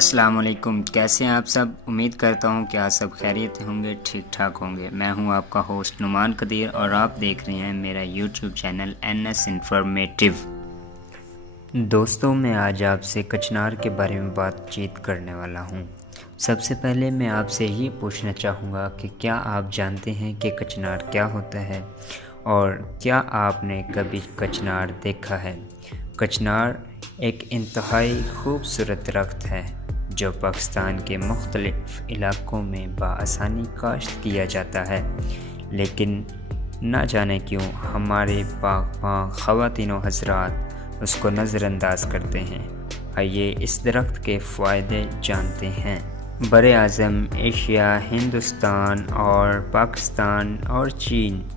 السلام علیکم، کیسے ہیں آپ سب؟ امید کرتا ہوں کہ آپ سب خیریت ہوں گے، ٹھیک ٹھاک ہوں گے۔ میں ہوں آپ کا ہوسٹ نعمان قدیر اور آپ دیکھ رہے ہیں میرا یوٹیوب چینل NS انفارمیٹیو۔ دوستوں، میں آج آپ سے کچنار کے بارے میں بات چیت کرنے والا ہوں۔ سب سے پہلے میں آپ سے یہ پوچھنا چاہوں گا کہ کیا آپ جانتے ہیں کہ کچنار کیا ہوتا ہے اور کیا آپ نے کبھی کچنار دیکھا ہے؟ کچنار ایک انتہائی خوبصورت درخت ہے جو پاکستان کے مختلف علاقوں میں بآسانی کاشت کیا جاتا ہے، لیکن نہ جانے کیوں ہمارے پاک خواتین و حضرات اس کو نظر انداز کرتے ہیں۔ آئیے اس درخت کے فوائدے جانتے ہیں۔ براعظم ایشیا، ہندوستان اور پاکستان اور چین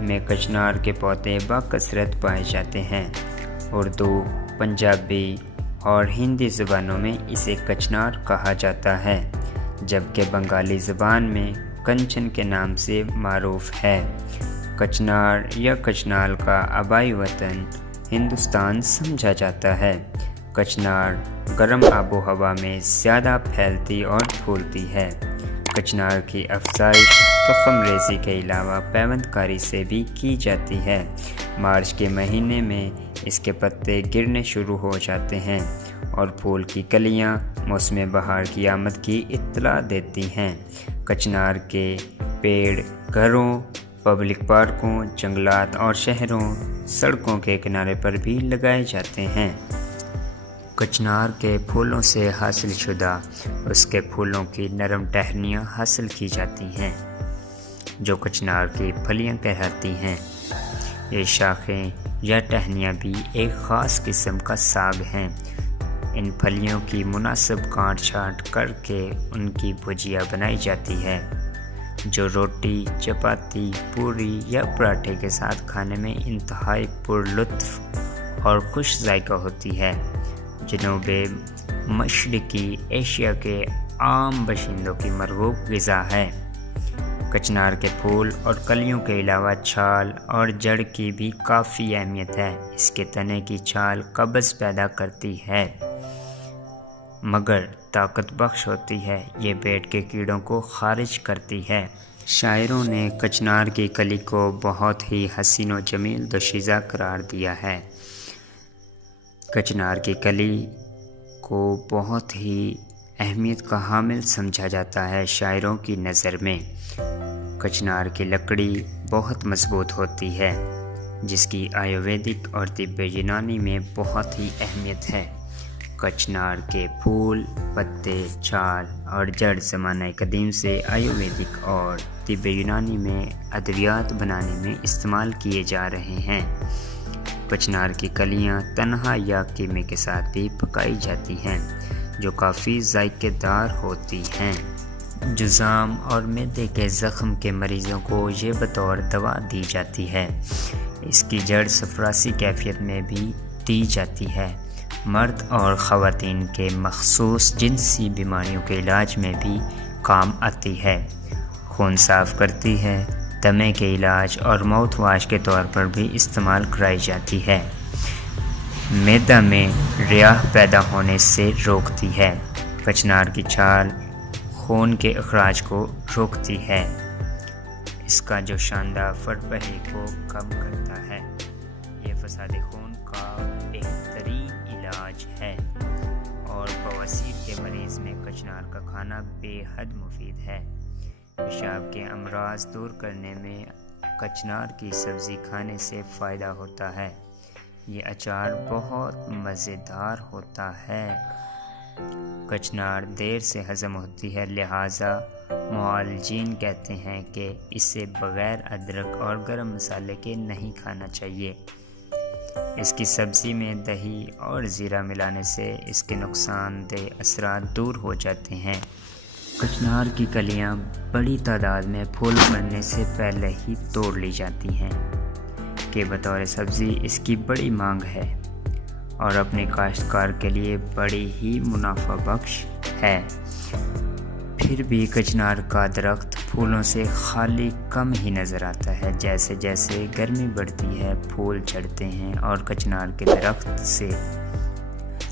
میں کچنار کے پودے بکثرت پائے جاتے ہیں۔ اردو، پنجابی اور ہندی زبانوں میں اسے کچنار کہا جاتا ہے، جبکہ بنگالی زبان میں کنچن کے نام سے معروف ہے۔ کچنار یا کچنال کا آبائی وطن ہندوستان سمجھا جاتا ہے۔ کچنار گرم آب و ہوا میں زیادہ پھیلتی اور پھولتی ہے۔ کچنار کی افزائش تخم ریزی کے علاوہ پیوند کاری سے بھی کی جاتی ہے۔ مارچ کے مہینے میں اس کے پتے گرنے شروع ہو جاتے ہیں اور پھول کی کلیاں موسم بہار کی آمد کی اطلاع دیتی ہیں۔ کچنار کے پیڑ گھروں، پبلک پارکوں، جنگلات اور شہروں، سڑکوں کے کنارے پر بھی لگائے جاتے ہیں۔ کچنار کے پھولوں سے حاصل شدہ اس کے پھولوں کی نرم ٹہنیاں حاصل کی جاتی ہیں جو کچنار کی پھلیاں کہلاتی ہیں۔ یہ شاخیں یا ٹہنیاں بھی ایک خاص قسم کا ساگ ہیں۔ ان پھلیوں کی مناسب کاٹ چھانٹ کر کے ان کی بھجیا بنائی جاتی ہے جو روٹی، چپاتی، پوری یا پراٹھے کے ساتھ کھانے میں انتہائی پرلطف اور خوش ذائقہ ہوتی ہے۔ جنوب مشرقی ایشیا کے عام باشندوں کی مرغوب غذا ہے۔ کچنار کے پھول اور کلیوں کے علاوہ چھال اور جڑ کی بھی کافی اہمیت ہے۔ اس کے تنے کی چھال قبض پیدا کرتی ہے مگر طاقت بخش ہوتی ہے۔ یہ پیٹ کے کیڑوں کو خارج کرتی ہے۔ شاعروں نے کچنار کی کلی کو بہت ہی حسین و جمیل دوشیزہ قرار دیا ہے۔ کچنار کی کلی کو بہت ہی اہمیت کا حامل سمجھا جاتا ہے شاعروں کی نظر میں۔ کچنار کی لکڑی بہت مضبوط ہوتی ہے جس کی آیورویدک اور طب یونانی میں بہت ہی اہمیت ہے۔ کچنار کے پھول، پتے، چھال اور جڑ زمانہ قدیم سے آیورویدک اور طب یونانی میں ادویات بنانے میں استعمال کیے جا رہے ہیں۔ کچنار کی کلیاں تنہا یا قیمے کے ساتھ بھی پکائی جاتی ہیں جو کافی ذائقہ دار ہوتی ہیں۔ جذام اور معدے کے زخم کے مریضوں کو یہ بطور دوا دی جاتی ہے۔ اس کی جڑ سفراسی کیفیت میں بھی دی جاتی ہے۔ مرد اور خواتین کے مخصوص جنسی بیماریوں کے علاج میں بھی کام آتی ہے۔ خون صاف کرتی ہے۔ دمے کے علاج اور ماؤتھ واش کے طور پر بھی استعمال کرائی جاتی ہے۔ معدہ میں ریاح پیدا ہونے سے روکتی ہے۔ کچنار کی چھال خون کے اخراج کو روکتی ہے۔ اس کا جو شاندار فربہی کو کم کرتا ہے۔ یہ فساد خون کا بہترین علاج ہے اور بواسیر کے مریض میں کچنار کا کھانا بے حد مفید ہے۔ پیشاب کے امراض دور کرنے میں کچنار کی سبزی کھانے سے فائدہ ہوتا ہے۔ یہ اچار بہت مزیدار ہوتا ہے۔ کچنار دیر سے ہضم ہوتی ہے، لہٰذا معالجین کہتے ہیں کہ اسے بغیر ادرک اور گرم مسالے کے نہیں کھانا چاہیے۔ اس کی سبزی میں دہی اور زیرہ ملانے سے اس کے نقصان دہ اثرات دور ہو جاتے ہیں۔ کچنار کی کلیاں بڑی تعداد میں پھول بننے سے پہلے ہی توڑ لی جاتی ہیں کہ بطور سبزی اس کی بڑی مانگ ہے اور اپنے کاشتکار کے لیے بڑی ہی منافع بخش ہے۔ پھر بھی کچنار کا درخت پھولوں سے خالی کم ہی نظر آتا ہے۔ جیسے جیسے گرمی بڑھتی ہے، پھول جھڑتے ہیں اور کچنار کے درخت سے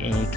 1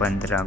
15